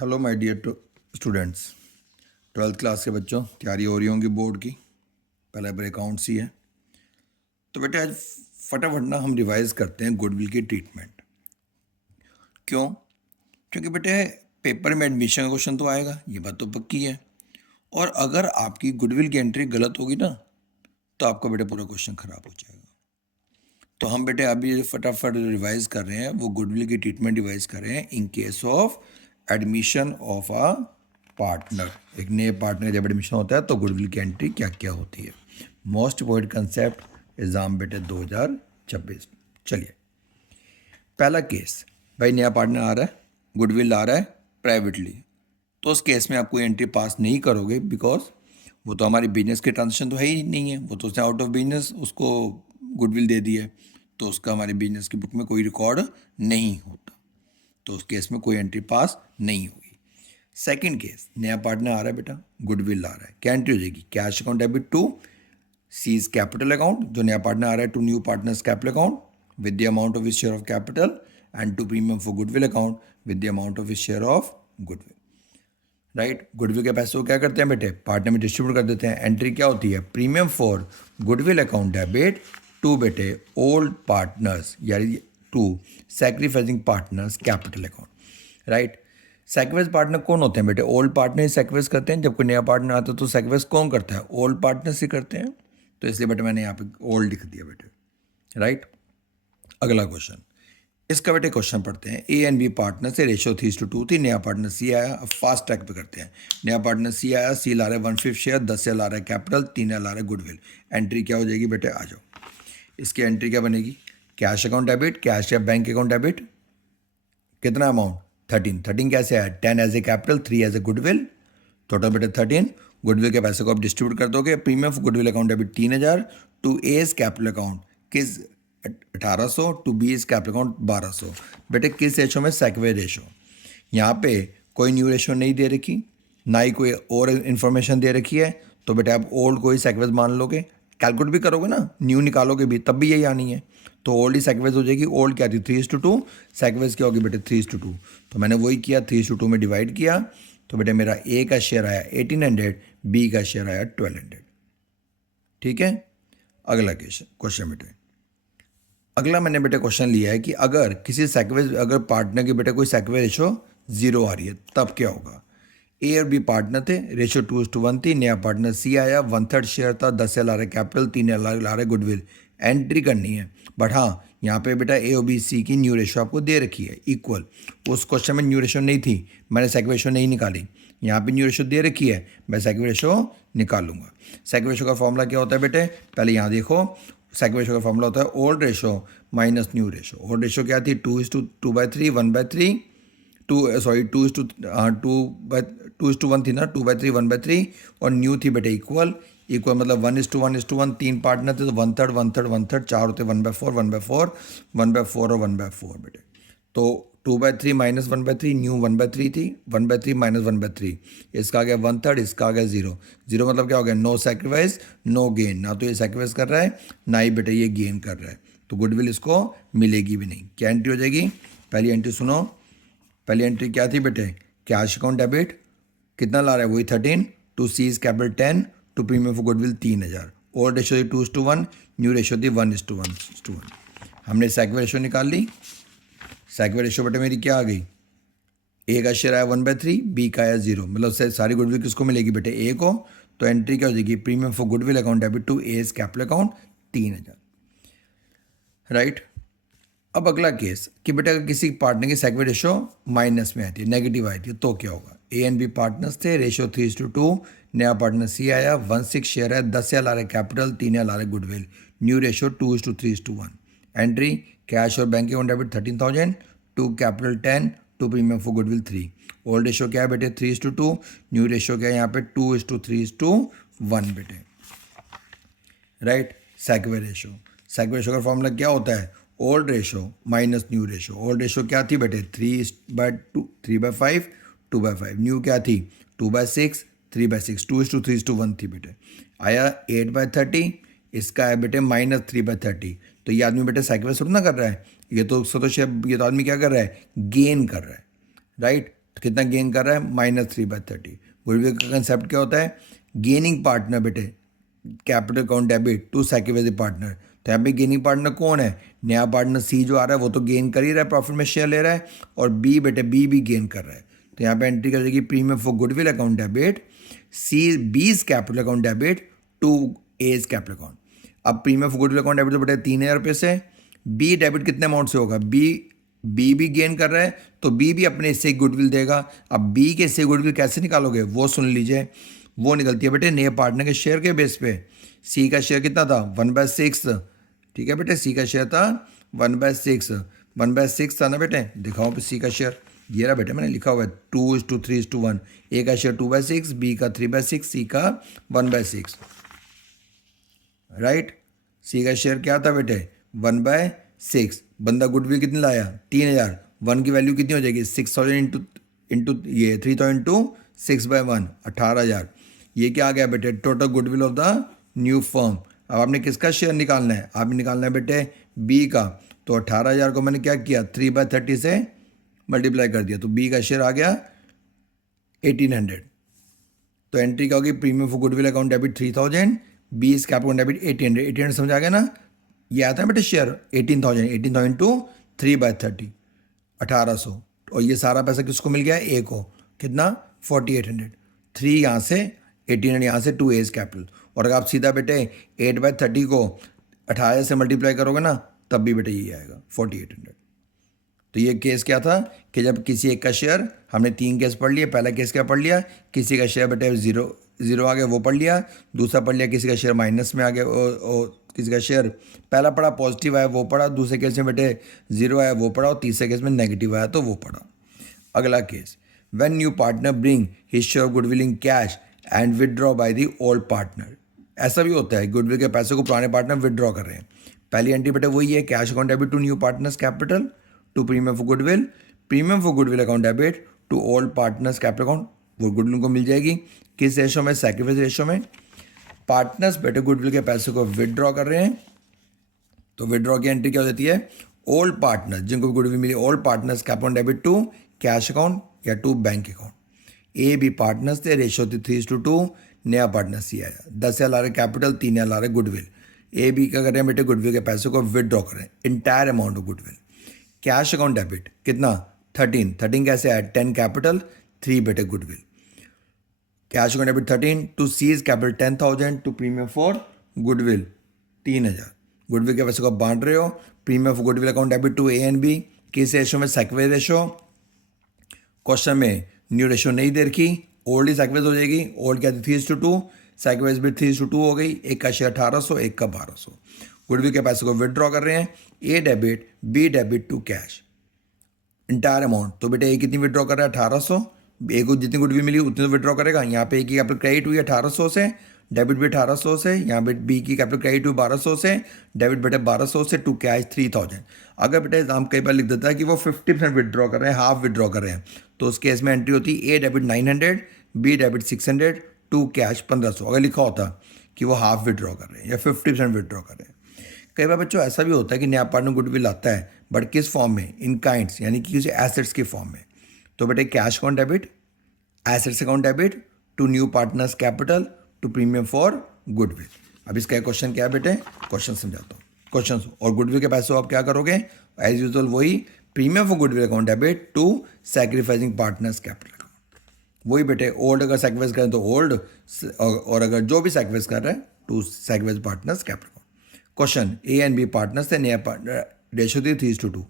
Hello my dear students. 12th class के बच्चों, तैयारी हो रही होंगी बोर्ड की। पहला ब्रेक अकाउंट्स ही है। तो बेटे आज फटाफट ना हम रिवाइज करते हैं गुडविल की ट्रीटमेंट। क्यों? क्योंकि बेटे पेपर में एडमिशन का क्वेश्चन तो आएगा, ये बात तो पक्की है। और अगर आपकी गुडविल की एंट्री गलत होगी ना, तो आपका बेटे पूरा क्वेश्चन खराब हो जाएगा। तो हम बेटे अभी जो फटाफट रिवाइज कर रहे हैं वो गुडविल की ट्रीटमेंट रिवाइज कर रहे हैं in case of admission of a partner. एक नए पार्टनर जब एडमिशन होता है तो गुडविल की एंट्री क्या क्या होती है। मोस्ट इम्पोर्टेंट कंसेप्ट एग्जाम बेटे 2026। चलिए, पहला केस, भाई नया पार्टनर आ रहा है, गुडविल आ रहा है प्राइवेटली। तो उस केस में आप कोई एंट्री पास नहीं करोगे, बिकॉज वो तो हमारी बिजनेस के ट्रांजेक्शन तो है ही नहीं है, वो तो उसने आउट ऑफ बिजनेस उसको गुडविल दे दी है, तो उसका हमारे बिजनेस की बुक में कोई रिकॉर्ड नहीं होता। तो उस केस में कोई एंट्री पास नहीं होगी। सेकंड केस, नया पार्टनर आ रहा है बेटा, गुडविल आ रहा है, क्या एंट्री हो जाएगी? Cash account debit to C's capital account. जो नया पार्टनर आ रहा है to new partner's capital account with the amount of his share of capital and to premium for goodwill account with the amount of his share of goodwill. Right, goodwill के पैसे को क्या करते हैं बेटे? पार्टनर में डिस्ट्रीब्यूट कर देते हैं। एंट्री क्या होती है? Premium for goodwill account debit to बेटे ओल्ड पार्टनर्स, यानी to sacrificing partners capital account. Right, sacrifice partner कौन होते हैं बेटे? ओल्ड पार्टनर ही सैक्रिफाइस करते हैं। जब कोई नया पार्टनर आता है तो सैक्रिफाइस कौन करता है? ओल्ड पार्टनर्स ही करते हैं। तो इसलिए बेटे मैंने यहाँ पे ओल्ड लिख दिया बेटे। राइट, अगला क्वेश्चन, इसका बेटे क्वेश्चन पढ़ते हैं। ए एंड बी पार्टनर से रेशियो 3:2 थी। नया पार्टनर सी आया। अब फास्ट ट्रैक पे करते हैं। नया पार्टनर सी आया, सी ला रहा है 1/5 शेयर, 10 से ला रहा है कैपिटल, 3 ला रहा है गुडविल। एंट्री क्या हो जाएगी बेटे? आ जाओ, इसकी एंट्री क्या बनेगी? कैश अकाउंट डेबिट, कैश या बैंक अकाउंट डेबिट, कितना अमाउंट? 13 कैसे आया? 10 as a capital, 3 as a goodwill, total बेटे 13। गुडविल के पैसे को आप डिस्ट्रीब्यूट कर दोगे। Premium for goodwill account debit 3000 to A's capital account किस 1800 to B's capital account 1200। बेटे किस रेशो में? सेकवे रेशो। यहाँ पे कोई न्यू रेशो नहीं दे रखी, ना ही कोई और इन्फॉर्मेशन दे रखी है, तो बेटे आप ओल्ड को ही सेकवेज मान लोगे। कैलकुलेट भी करोगे ना, न्यू निकालोगे भी, तब भी यही आनी है। तो ओल्ड ही सेकवेज हो जाएगी। ओल्ड क्या थी? 3:2, सेकवेज क्या होगी बेटे? 3:2। तो मैंने वही किया, 3:2 में डिवाइड किया। तो बेटे मेरा ए का शेयर आया 1800, बी का शेयर आया 1200। ठीक है, अगला क्वेश्चन बेटे। अगला मैंने बेटे क्वेश्चन लिया है कि अगर किसी सेकवेज, अगर पार्टनर की बेटे कोई सेकवेज रेशो 0 आ रही है, तब क्या होगा? ए और बी पार्टनर थे, रेशो 2:1 थी। नया पार्टनर सी आया, 1/3 शेयर था, 10 से ला रहा है कैपिटल, 3 ला रहा है गुडविल। एंट्री करनी है, बट हाँ यहाँ पे बेटा ए और बी सी की न्यू रेशो आपको दे रखी है इक्वल। उस क्वेश्चन में न्यू रेशो नहीं थी, मैंने सेकवेज रेशो नहीं निकाली। यहाँ पे न्यू रेशो दे रखी है, मैं सेकवेज रेशो निकालूंगा। सेकवेज रेशो का फॉर्मूला क्या होता है बेटे? पहले यहाँ देखो, सेकवेज रेशो का फॉर्मूला होता है old ratio minus new ratio. Old ratio क्या थी? 2:2/3, 1/3, 2:1 थी ना, 2/3, 1/3। और न्यू थी बेटे इक्वल। इक्वल मतलब 1:1:1। 3 पार्टनर थे तो 1/3, 1/3, 1/3, 4 होते 1/4, 1/4, 1/4 और 1/4 बेटे। तो 2/3 माइनस 1/3, न्यू 1/3 थी, 1/3 माइनस 1/3, इसका आ गया 1/3, इसका आ गया 0। 0 मतलब क्या हो गया? No sacrifice no gain. ना तो ये सेक्रीफाइस कर रहा है, ना ही बेटे ये गेन कर रहा है, तो गुडविल इसको मिलेगी भी नहीं। क्या एंट्री हो जाएगी? पहली एंट्री सुनो। पहली एंट्री क्या थी बेटे? कैश अकाउंट डेबिट, कितना ला रहा है? वही 13 to C's capital 10 to premium for goodwill 3000। Old ratio थी 2:1, न्यू रेशो थी 1:1। हमने सेकवे रेशो निकाल ली। सेकवे रेशो बेटे मेरी क्या आ गई? ए का शेयर आया 1/3, बी का आया 0, मतलब से सारी गुडविल किसको मिलेगी बेटे? ए को। तो एंट्री क्या हो जाएगी? Premium for goodwill account debit to A's capital account 3000। Right, अब अगला केस कि बेटा अगर किसी पार्टनर की सेकवे रेशो माइनस में आती है, नेगेटिव आती है, तो क्या होगा? ए एंड बी पार्टनर्स थे, रेशो 3:2। नया पार्टनर सी आया, 1/6 शेयर है, 10 ला रहा है कैपिटल, 3 ला रहा है goodwill. New ratio 2:3:1। Entry cash और bank account debit 13,000 to capital 10 to premium for goodwill 3। Old ratio क्या है बेटे? 3:2। न्यू रेशो क्या है यहाँ पे? 2:3:1 बेटे। राइट, सेकवे रेशो। सेकवे रेशो का फॉर्मूला क्या होता है? Old ratio minus new ratio. Old ratio क्या थी बेटे? 3/5, 2/5। न्यू क्या थी? 2/6, 3/6, 2:3:1 थी बेटे। आया 8/30, इसका है बेटे -3/30। तो ये आदमी बेटे सेकवे थोड़ा ना कर रहा है, ये तो आदमी क्या कर रहा है? गेन कर रहा है। राइट, तो कितना गेन कर रहा है, -3/30। गुडविल का कंसेप्ट क्या होता है, गेनिंग पार्टनर बेटे capital account debit to sacrifice partner. तो यहाँ पे गेनिंग पार्टनर कौन है, नया पार्टनर सी जो आ रहा है वो तो गेन कर ही रहा है, प्रॉफिट में शेयर ले रहा है, और बी बेटे बी भी गेन कर रहा है। तो यहाँ पे एंट्री कर देगी premium for goodwill account debit C B's capital account debit to A's capital account. अब premium for goodwill account debit तो बेटे 3,000 रुपये से, बी डेबिट कितने अमाउंट से होगा, बी भी गेन कर रहा है तो बी भी अपने इससे गुडविल देगा। अब बी के इससे गुडविल कैसे निकालोगे वो सुन लीजिए, वो निकलती है बेटे नए पार्टनर के शेयर के बेस पे। सी का शेयर कितना था, 1/6, ठीक है बेटे, सी का शेयर था 1/6, 1/6 था ना बेटे, दिखाओ पे सी का शेयर, ये रहा बेटे मैंने लिखा हुआ है 2:3:1, ए का शेयर 2/6, बी का 3/6, सी का 1/6, राइट। सी का शेयर क्या था बेटे 1/6, बंदा गुडविल कितने लाया 3,000, 1 की वैल्यू कितनी हो जाएगी 6,000 इंटू ये 3,000 इंटू 6/1, 18,000। ये क्या आ गया बेटे total goodwill of the new firm. अब आपने किसका शेयर निकालना है, आपने निकालना है बेटे बी का। तो 18,000 को मैंने क्या किया 3/30 से मल्टीप्लाई कर दिया, तो बी का शेयर आ गया 1,800। तो एंट्री क्या होगी, premium for goodwill account debit 3,000, B's capital debit 800, 800 समझ आ गया ना। ये आता है बेटे शेयर 18,000, 18,000 टू 3/30, 1,800। और ये सारा पैसा किसको मिल गया, ए को, कितना 4,800, 3 यहाँ से 1,800 यहाँ से 2 एज कैपिटल। और अगर आप सीधा बेटे 8/30 को 18,000 से मल्टीप्लाई करोगे ना तब भी बेटे ये आएगा 4,800। तो ये केस क्या था कि जब किसी एक का शेयर, हमने 3 केस पढ़ लिए, पहला केस क्या पढ़ लिया, किसी का शेयर बेटे 0 आ गया वो पढ़ लिया, दूसरा पढ़ लिया किसी का शेयर माइनस में आ गया, किसी का शेयर पहला पढ़ा पॉजिटिव आया वो पढ़ा, दूसरे केस में बेटे 0 आया वो पढ़ा, और तीसरे केस में नेगेटिव आया तो वो पढ़ा। अगला केस, when new partner bring his share goodwill in cash and withdraw by the old partner. ऐसा भी होता है गुडविल के पैसे को पुराने पार्टनर विदड्रॉ कर रहे हैं। पहली एंट्री बेटे वही है, cash account debit to new partner's capital to premium for goodwill, premium for goodwill account debit to old partners capital account. वो गुडविल को मिल जाएगी किस रेशो में, सैक्रिफाइस रेशो में। पार्टनर्स बेटे गुडविल के पैसे को विदड्रॉ कर रहे हैं, तो विदड्रॉ की एंट्री क्या हो जाती है, ओल्ड पार्टनर जिनको गुडविल मिली, old partners capital debit to cash account या to bank account. A B partners थे, रेशो थी 3:2, नया पार्टनर सी आया, 10,000 ला रहे कैपिटल, 3,000 ला रहे गुडविल। ए बी क्या कर रहे हैं बेटे, गुडविल के पैसे को विदड्रॉ कर रहे हैं, entire amount of goodwill. Cash account debit कितना 13 कैसे आया, 10 कैपिटल 3 बेटे goodwill. Cash account debit 13 to C's capital 10,000 to premium for goodwill 3,000। Goodwill के पैसे को बांट रहे हो, premium for goodwill account debit to A and B, किस रेशो में, सैक्रिफाइस रेशो। क्वेश्चन में न्यू रेशो नहीं दे रखी, ओल्ड ही सैक्रिफाइस हो जाएगी, ओल्ड क्या थी 3:2, सैक्रिफाइस भी 3:2 हो गई, एक का शेयर 1,800, एक का 1,200। गुडविल के पैसे को विदड्रॉ कर रहे हैं, A debit B debit to cash entire amount. तो बेटे ए कितनी विदड्रॉ कर रहा है 1,800, ए को जितनी गुडविल मिली उतनी तो विदड्रॉ करेगा। यहाँ पे ए की कैपिटल क्रेडिट हुई 1,800 से, डेबिट भी 1,800 से, यहाँ पे बी की कैपिटल क्रेडिट हुई 1,200 से, डेबिट बेटे 1,200 से टू कैश 3,000। अगर बेटे एग्जाम कई बार लिख देता है कि वो 50% विदड्रॉ कर रहे हैं, हाफ विदड्रॉ कर रहे हैं, तो उस केस में एंट्री होती है A debit 900, B debit 600 to cash 1,500। अगर लिखा होता कि वो हाफ विदड्रॉ कर रहे हैं या 50% विदड्रॉ कर रहे हैं। कई बार बच्चों ऐसा भी होता है कि नया पार्टनर गुडविल आता है बट किस फॉर्म में, इन काइंड्स यानी कि किसी एसेट्स के फॉर्म में। तो बेटे cash account debit, assets account debit to new partner's capital to premium for goodwill. अब इसका क्वेश्चन क्या है बेटे, क्वेश्चन समझाता हूँ। क्वेश्चन और गुडविल के पैसे आप क्या करोगे, एज यूजुअल वही premium for goodwill account debit to sacrificing partners capital account. वही बेटे ओल्ड अगर सैक्रिफाइस करें तो ओल्ड, और अगर जो भी सैक्रिफाइस कर रहे हैं to sacrifice partners capital account. Question, A and B partners थे, नया पार्टनर रेशो थी 3:2,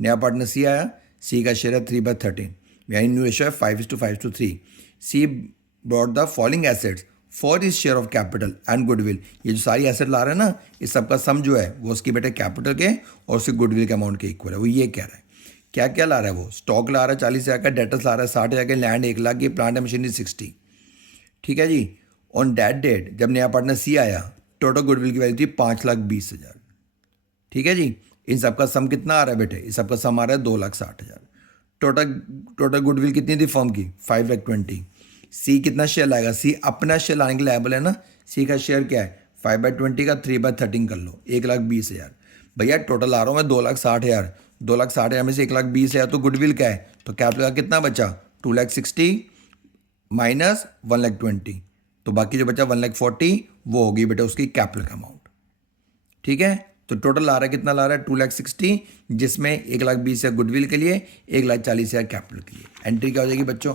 नया पार्टनर सी आया, सी का शेयर है 3/13, यानी न्यू रेशो है 5:5:3। C brought the following assets for his share of capital and goodwill. ये जो सारी एसेट ला रहे हैं ना, इस सबका सम जो है वो उसकी बेटे कैपिटल के और उसके गुडविल के अमाउंट के इक्वल है। वो ये कह रहा है, क्या क्या ला रहा है वो, स्टॉक ला रहा है 40,000 का, डेटर्स ला रहा है 60,000 का, लैंड 1,00,000 की, प्लांट एंड मशीनरी 60। ठीक है जी। ऑन दैट डेट जब नया पार्टनर सी आया, टोटल गुडविल की वैल्यू थी 5,20,000। ठीक है जी। इन सबका सम कितना आ रहा है बेटे, इस सबका सम आ रहा है 2,60,000। टोटल गुडविल कितनी थी फर्म की 5,20,000। सी कितना शेयर लाएगा, सी अपना शेयर लाने के लिए लायबल है ना। सी का शेयर क्या है 5/20 का 3/13 कर लो, 1,20,000। भैया टोटल आ रहा हूँ मैं 2,60,000, 2,60,000 में से 1,20,000 तो गुडविल का है, तो कैपिटल का कितना बचा 2,60,000 माइनस 1,20,000, तो बाकी जो बचा 1,40,000 वो होगी बेटा उसकी कैपिटल का अमाउंट। ठीक है, तो टोटल आ रहा है कितना ला रहा है 2,60,000, जिसमें 1,20,000 गुडविल के लिए, 1,40,000 कैपिटल के लिए। एंट्री क्या हो जाएगी बच्चों,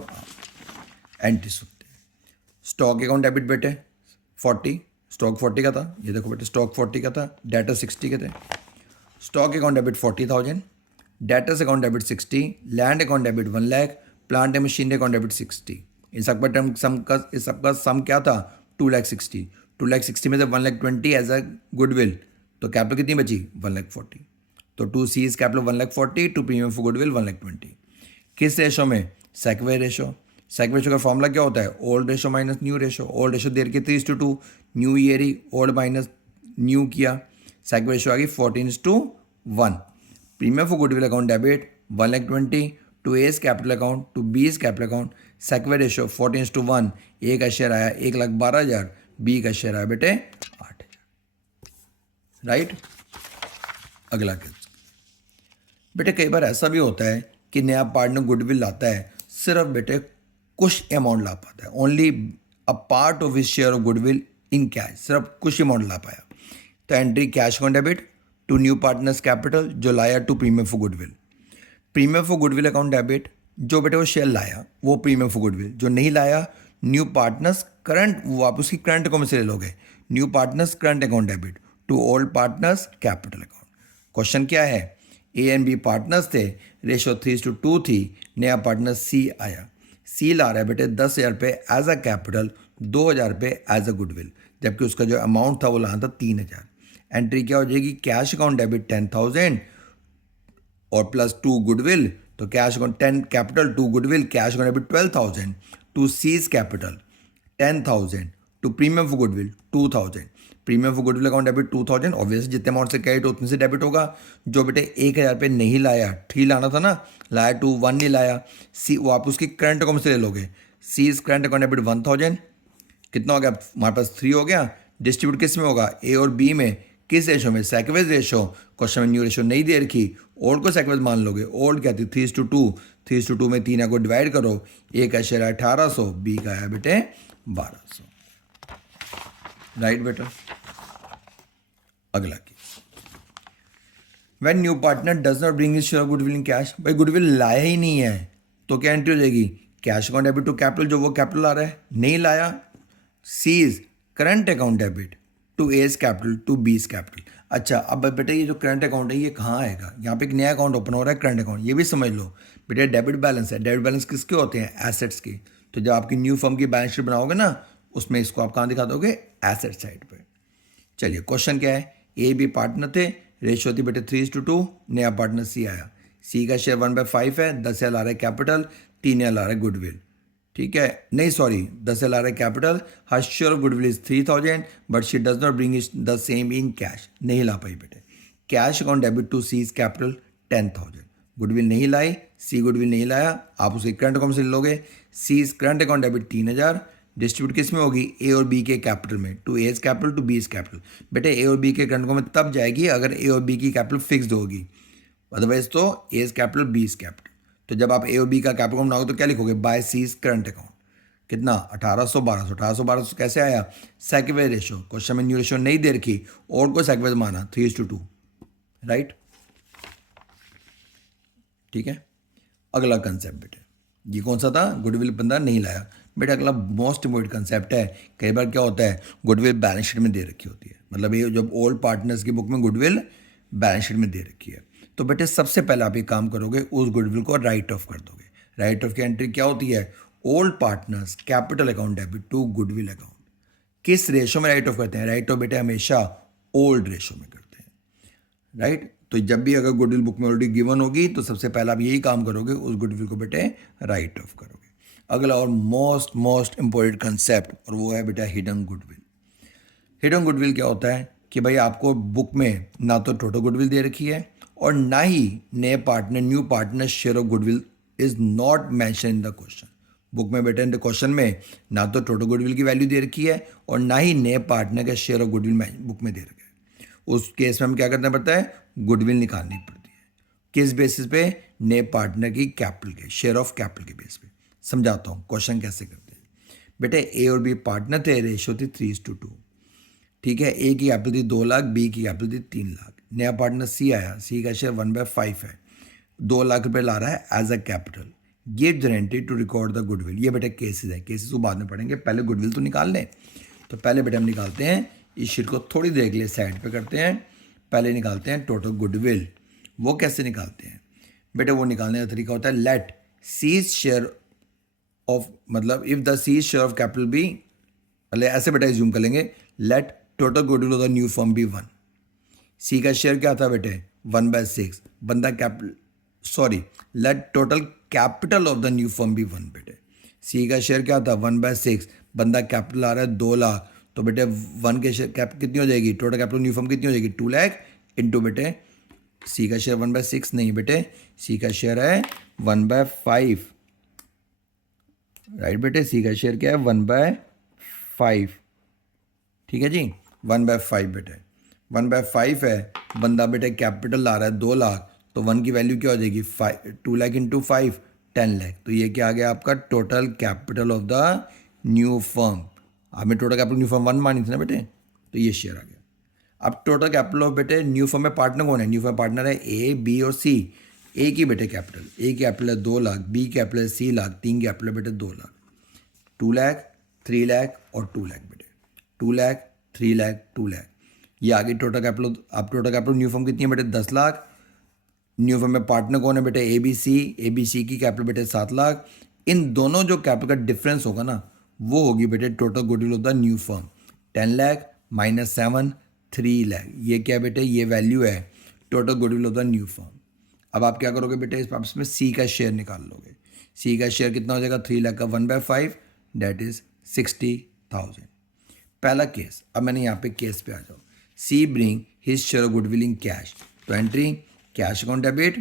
एंट्री सुनते हैं। स्टॉक अकाउंट डेबिट बेटे 40, स्टॉक 40 का था, ये देखो बेटे स्टॉक 40 का था, डेटर 60 के थे। Stock account debit 40,000, debtors account debit 60, land account debit 1 lakh, plant and machinery account debit 60। इन सब का टर्म इस सबका सम क्या था 2,60,000। 2,60,000 में से 1,20,000 एज अ गुडविल, तो कैपिटल कितनी बची 1,40,000। तो to C's capital 1,40,000, to premium for goodwill 1,20,000। किस रेशो में, सेकवे रेशो। सेकवे रेशो का फॉर्मूला क्या होता है, old ratio minus new ratio. Old ratio देर के 3:2, न्यू ईयर ही ओल्ड माइनस न्यू किया, सेकवे रेशो आ गई 14:1। Premium for goodwill account debit 1,20,000 to A's capital account to B's capital account, सेकवे रेशो 14:1। ए का शेयर आया 1,12,000, बी का शेयर आया बेटे 8,000। राइट, अगला केस बेटे कई बार ऐसा भी होता है कि नया पार्टनर गुडविल लाता है, सिर्फ बेटे कुछ अमाउंट ला पाता है, only a part of his share of goodwill in cash, सिर्फ कुछ अमाउंट ला पाया। तो entry cash account debit to new partner's capital जो लाया to premium for goodwill. Premium for goodwill account debit, जो बेटे वो शेयर लाया वो प्रीमियम फॉर गुडविल, जो नहीं लाया न्यू पार्टनर्स करंट, वो आप उसकी करंट अकाउंट से ले लोगे। New partner's current account debit to old partners capital account. Question क्या है, ए एंड बी पार्टनर्स थे, रेशो 3:2 थी, नया पार्टनर सी आया। सी ला रहा है बेटे 10,000 रुपये एज अ कैपिटल, 2,000 रुपये एज अ गुडविल, जबकि उसका जो अमाउंट था वो लाना था 3,000। एंट्री क्या हो जाएगी, कैश अकाउंट डेबिट 10,000 और प्लस 2 गुडविल, तो cash account 10 capital to goodwill, cash account debit 12,000 to C's capital 10,000 to premium for goodwill 2,000। Premium for goodwill account debit 2,000, obviously जितने अमाउंट से क्रेडिट उतने से डेबिट होगा। जो बेटे 1,000 रुपये नहीं लाया, 3 लाना था ना, लाया 2, 1 नहीं लाया, सी वो आप उसकी करंट अकाउंट से ले लोगे। C's current account debit 1,000, कितना हो गया हमारे पास 3 हो गया। डिस्ट्रीब्यूट किस में होगा, ए और बी में, किस रेशो में, सेकवेज रेशो। क्वेश्चन में न्यू रेशो नहीं दे रखी, ओल्ड को सेकवेज मान लोगे। ओल्ड क्या थी 3:2, 3:2 में 3 को डिवाइड करो, ए का शेयर है 1,800, बी का है बेटे 1,200। राइट बेटा, अगला केस, when new partner does not bring his share of goodwill in cash. भाई गुडविल लाया ही नहीं है तो क्या एंट्री हो जाएगी, cash account debit to capital, जो वो कैपिटल आ रहा है नहीं लाया। C's current account debit to A's capital to B's capital. अच्छा अब बेटे ये जो करंट अकाउंट है ये कहाँ आएगा, यहाँ पे एक नया अकाउंट ओपन हो रहा है करंट अकाउंट, ये भी समझ लो बेटे डेबिट बैलेंस है। डेबिट बैलेंस किसके होते हैं, एसेट्स के। तो जब आपकी न्यू फर्म की बैलेंस शीट बनाओगे ना, उसमें इसको आप कहाँ दिखा दोगे, एसेट साइड पे। चलिए क्वेश्चन क्या है, ए बी पार्टनर थे, रेशियो थी बेटे 3:2, नया पार्टनर सी आया। सी का शेयर 1/5 है, 10,000 आ रहा है कैपिटल, 3,000 आ रहा है गुडविल। ठीक है, नहीं सॉरी 10,000 आ रहा है कैपिटल, हर share of goodwill is 3,000 but she does not bring the same in cash, नहीं ला पाई बेटे। Cash account debit to C's capital 10,000, goodwill नहीं लाई, सी गुडविल नहीं लाया, आप उसके करंट अकाउंट से लोगे। C's current account debit 3,000, distribute किस में होगी, ए और बी के कैपिटल में, to A's capital to B's capital. बेटे ए और बी के करंट अकाउंट में तब जाएगी अगर ए और बी की कैपिटल फिक्स्ड होगी, अदरवाइज तो एज कैपिटल बीज कैपिटल। तो जब आप ए और बी का कैपिटल अकाउंट बनाओगे तो क्या लिखोगे, बाय सीज करंट अकाउंट। कितना 1,800 1200, 1,800 1200 कैसे आया, सेकवे रेशो। क्वेश्चन में न्यू रेशो नहीं दे रखी, और को सेकवेज माना 3:2। राइट, ठीक है। अगला कंसेप्ट बेटे, ये कौन सा था, गुडविल बंदा नहीं लाया। बेटा अगला मोस्ट इंपॉर्टेंट कंसेप्ट है। कई बार क्या होता है, गुडविल बैलेंस शीट में दे रखी होती है, मतलब ये जब ओल्ड पार्टनर्स की बुक में गुडविल बैलेंस शीट में दे रखी है, तो बेटे सबसे पहले आप ये काम करोगे, उस गुडविल को राइट ऑफ कर दोगे। राइट ऑफ की एंट्री क्या होती है, old partners capital account debit to goodwill account. किस रेशो में राइट ऑफ करते हैं, राइट ऑफ बेटे हमेशा ओल्ड रेशो में करते हैं। राइट, तो जब भी अगर गुडविल बुक में ऑलरेडी गिवन होगी तो सबसे पहले आप यही काम करोगे, उस गुडविल को बेटे राइट ऑफ करोगे। अगला और मोस्ट इंपॉर्टेंट कंसेप्ट, और वो है बेटा हिडन गुडविल। हिडन गुडविल क्या होता है कि भाई आपको बुक में ना तो टोटल गुडविल दे रखी है और ना ही नए partner new partner share of goodwill is not mention in the question. Book में बेटे इन द क्वेश्चन में ना तो टोटल गुडविल की वैल्यू दे रखी है और ना ही नए पार्टनर का शेयर ऑफ गुडविल बुक में दे रखा है। उस केस में हमें क्या करना पड़ता है, गुडविल निकालनी पड़ती है। किस बेसिस पे, नए पार्टनर की कैपिटल के, शेयर ऑफ कैपिटल के बेस पे। समझाता हूँ क्वेश्चन कैसे करते हैं। बेटे ए और बी पार्टनर थे, रेशियो थी 3:2। ठीक है, ए की कैपिटल थी 2 लाख, बी की कैपिटल थी 3 लाख। नया पार्टनर सी आया, सी का शेयर 1/5 है, 2 लाख रुपए ला रहा है as a capital. Give guarantee to record the goodwill. ये बेटे केसेस है, केसेस को बाद में पढ़ेंगे, पहले गुडविल तो निकाल लें। तो पहले बेटे हम निकालते हैं, इस शीट को थोड़ी देर के लिए साइड पे करते हैं, पहले निकालते हैं टोटल गुडविल। वो कैसे निकालते हैं बेटे? वो निकालने का तरीका होता है लेट सीज शेयर ऑफ, मतलब if the C's share of capital be, पहले ऐसे बेटा एज्यूम कर लेंगे, let total goodwill of the new firm be 1। C का शेयर क्या था बेटे? 1/6। बंदा capital, sorry, let total capital of the new firm be 1 बेटे। सी का शेयर क्या था? 1/6। बंदा कैपिटल आ रहा है 2 लाख, तो बेटे 1 के शेयर कैप कितनी हो जाएगी? टोटल कैपिटल न्यू फर्म कितनी हो जाएगी? 2 लाख इंटू बेटे सी का शेयर 1/6 नहीं बेटे, सी का शेयर है 1/5। राइट बेटे, सी का शेयर क्या है? 1/5। ठीक है जी, 1/5 बेटे, 1/5 है। बंदा बेटे कैपिटल ला रहा है 2 लाख, तो 1 की वैल्यू क्या हो जाएगी? 2 लाख इंटू 5, 10 लाख। तो ये क्या आ गया आपका? Total capital of the new firm. आपने टोटल कैपिटल न्यू फर्म 1 मानी थी ना बेटे, तो ये शेयर आ गया। अब टोटल कैपिटल ऑफ बेटे न्यू फर्म में पार्टनर कौन है? न्यू फर्म पार्टनर है ए, बी और सी। ए की बेटे कैपिटल, ए की कैपिटल है 2 लाख, बी कैपिटल है सी लाख, तीन की कैपिटल है बेटे 2 लाख। 2 लाख, 3 लाख और 2 लाख बेटे, 2 लाख, 3 लाख, 2 लाख। ये आगे टोटल कैपिटल। अब टोटल कैपिटल न्यू फर्म कितनी है बेटे? 10 लाख। न्यू फर्म में पार्टनर कौन है बेटे? A B C. A B C की कैपिटल बेटे 7 लाख। इन दोनों जो कैपिटल का डिफरेंस होगा ना, वो होगी बेटे total goodwill of the new firm. 10 lakh minus 7, 3 lakh. ये क्या बेटे? ये वैल्यू है total goodwill of the new firm. अब आप क्या करोगे बेटे? इस आपस में सी का शेयर निकाल लोगे। सी का शेयर कितना हो जाएगा? 3 लाख का 1/5, डेट इज 60,000। पहला केस। अब मैंने यहाँ पे केस पे आ जाओ। C bring his share of goodwill in cash, तो entry cash account debit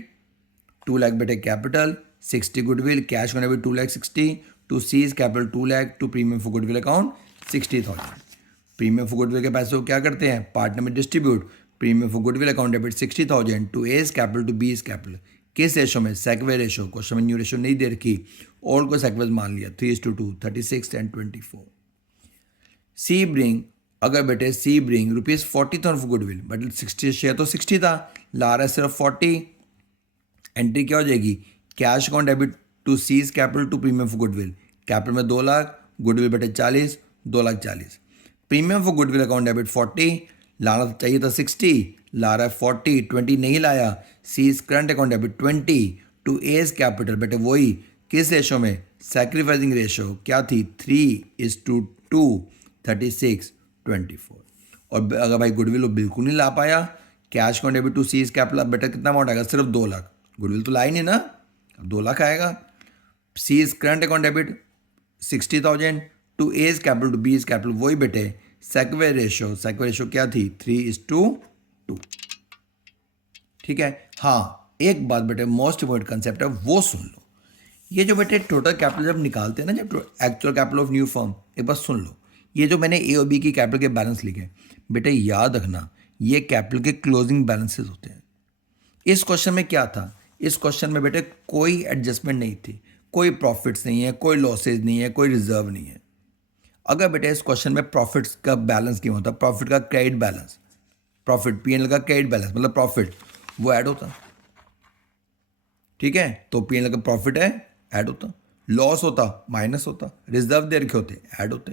2 lakh बेटे capital, 60 goodwill, cash account debit 2 lakh 60 to C's capital 2 lakh to premium for goodwill account 60,000। Premium for goodwill के पैसे को क्या करते हैं? पार्टनर में distribute. Premium for goodwill account debit 60,000 to A's capital to B's capital. किस ratio में? सेकवे रेशो। क्वेश्चन में न्यू रेशो नहीं दे रखी, ओल्ड को सेकवेज मान लिया, 3:2, 36 एंड 24। सी ब्रिंग, अगर बेटे C bring ₹40,000 for goodwill, but 60 share तो 60 था, ला रहा है सिर्फ 40। एंट्री क्या हो जाएगी? Cash account debit to C's capital to premium for goodwill. Capital में 2 लाख, गुडविल बेटे 40, 2 lakh 40। Premium for goodwill account debit 40, लाना चाहिए था 60, ला रहा है 40, 20 नहीं लाया। C's current account debit 20 to A's capital, बेटे वही किस रेशो में? सैक्रिफाइसिंग रेशो क्या थी? 3:2, 36, 24। और अगर भाई गुडविल बिल्कुल नहीं ला पाया, cash account debit to C's capital, बेटा कितना अमाउंट आएगा? सिर्फ 2 लाख। गुडविल तो ला ही नहीं ना, अब 2 लाख आएगा। C's current account debit 60,000 to A's capital to B's capital, वही बेटे सेकवे रेशो। सेकवे रेशो क्या थी? 3:2। ठीक है। हाँ, एक बात बेटे मोस्ट इंपॉर्टेंट कंसेप्ट है, वो सुन लो। ये जो बेटे टोटल कैपिटल जब निकालते हैं ना, जब actual capital of new firm, एक बार सुन लो। ये जो मैंने ए और बी की कैपिटल के बैलेंस लिखे, बेटे याद रखना ये कैपिटल के क्लोजिंग बैलेंसेस होते हैं। इस क्वेश्चन में क्या था? इस क्वेश्चन में बेटे कोई एडजस्टमेंट नहीं थी, कोई प्रॉफिट्स नहीं है, कोई लॉसेज नहीं है, कोई रिजर्व नहीं है। अगर बेटे इस क्वेश्चन में प्रॉफिट्स का बैलेंस क्यों होता? प्रॉफिट का क्रेडिट बैलेंस, प्रॉफिट पीएनएल का क्रेडिट बैलेंस मतलब प्रॉफिट, वो ऐड होता। ठीक है, तो पीएनएल का प्रॉफिट है, ऐड होता। लॉस होता, माइनस होता। रिजर्व दे रखे होते, ऐड होते।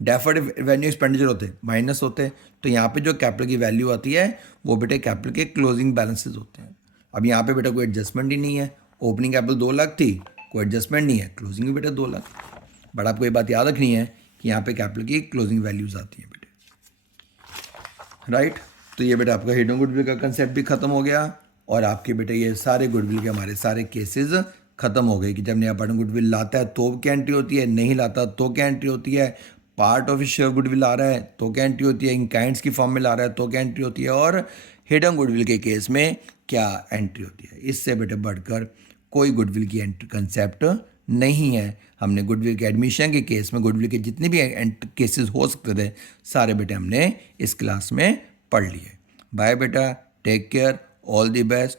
डेफर्ड रेवेन्यू एक्सपेंडिचर होते, माइनस होते। तो यहाँ पे जो कैपिटल की वैल्यू आती है वो बेटे कैपिटल के क्लोजिंग बैलेंसेस होते हैं। अब यहाँ पे बेटा कोई एडजस्टमेंट ही नहीं है। ओपनिंग कैपिटल 2 लाख थी, कोई एडजस्टमेंट नहीं है, क्लोजिंग भी बेटा 2 लाख। बट आपको ये बात याद रखनी है कि यहाँ पे कैपिटल की क्लोजिंग वैल्यूज आती हैं बेटे, राइट। तो ये बेटा आपका हिडन गुडविल का कंसेप्ट भी खत्म हो गया, और आपके बेटे ये सारे गुडविल के हमारे सारे केसेस खत्म हो गए कि जब नया पार्टनर गुडविल लाता है तो क्या एंट्री होती है, नहीं लाता तो क्या एंट्री होती है, पार्ट ऑफ शेयर गुडविल आ रहा है तो क्या एंट्री होती है, इन काइंड्स की फॉर्म में ला रहा है तो क्या एंट्री होती है, और हिडन गुडविल के केस में क्या एंट्री होती है। इससे बेटे बढ़कर कोई गुडविल की एंट्री कंसेप्ट नहीं है। हमने गुडविल के एडमिशन के केस में गुडविल के जितने भी केसेस हो सकते थे सारे बेटे हमने इस क्लास में पढ़ लिए। बाय बेटा, take care, all the best.